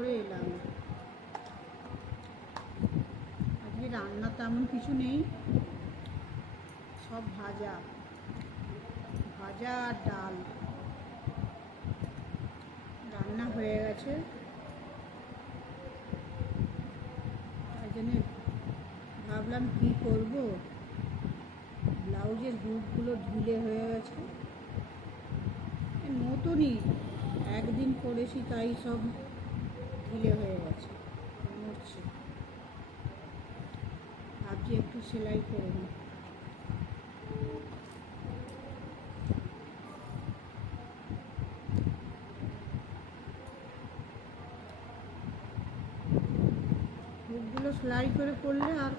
করে এলাম। আজকে রান্না তেমন কিছু নেই, সব ভাজা ভাজা আর ডাল রান্না হয়ে গেছে। তাই জন্যে ভাবলাম কী করব, ব্লাউজের হুকগুলো ঢিলে হয়ে গেছে, নতুনই একদিন করেছি তাই সব ঢিলে হয়ে গেছে, নড়ছে। ভাবছি একটু সেলাই করে নিই। হুকগুলো সেলাই করে করলে আর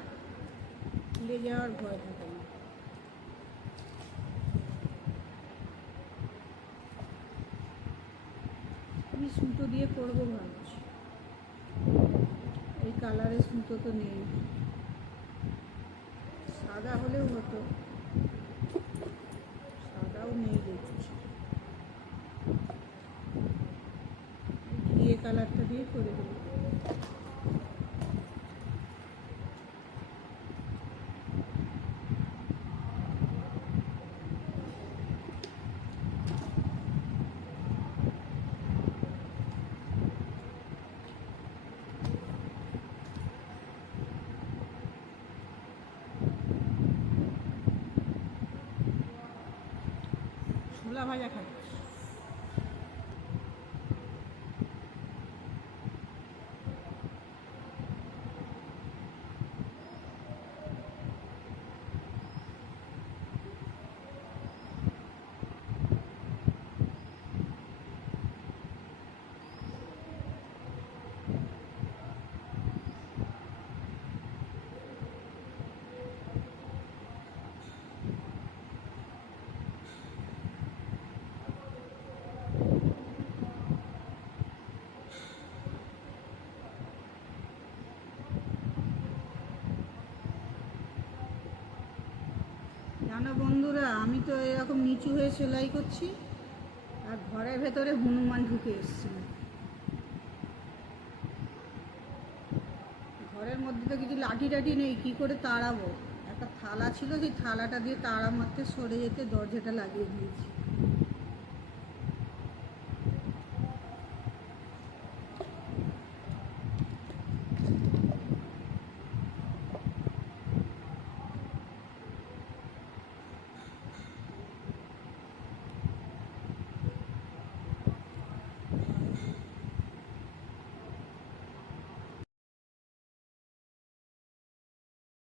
খুলে যাওয়ার ভয় থাকে না। আমি সুতো দিয়ে করবো ভাবছি, এই কালারের সুতো তো নেই, সাদা হলেও হতো, সাদাও নেই দেখছি। ঘিয়ে কালারটা দিয়ে করে দেবো। ছোলা ভাজা খাচ্ছি। জানো বন্ধুরা, আমি তো এরকম নিচু হয়ে সেলাই করছি আর ঘরের ভেতরে হনুমান ঢুকে এসেছিল। ঘরের মধ্যে তো কিছু লাঠি টাঠি নেই, কী করে তাড়াবো? একটা থালা ছিল, সেই থালাটা দিয়ে তাড়া মারতে সরে যেতে দরজাটা লাগিয়ে দিয়েছি।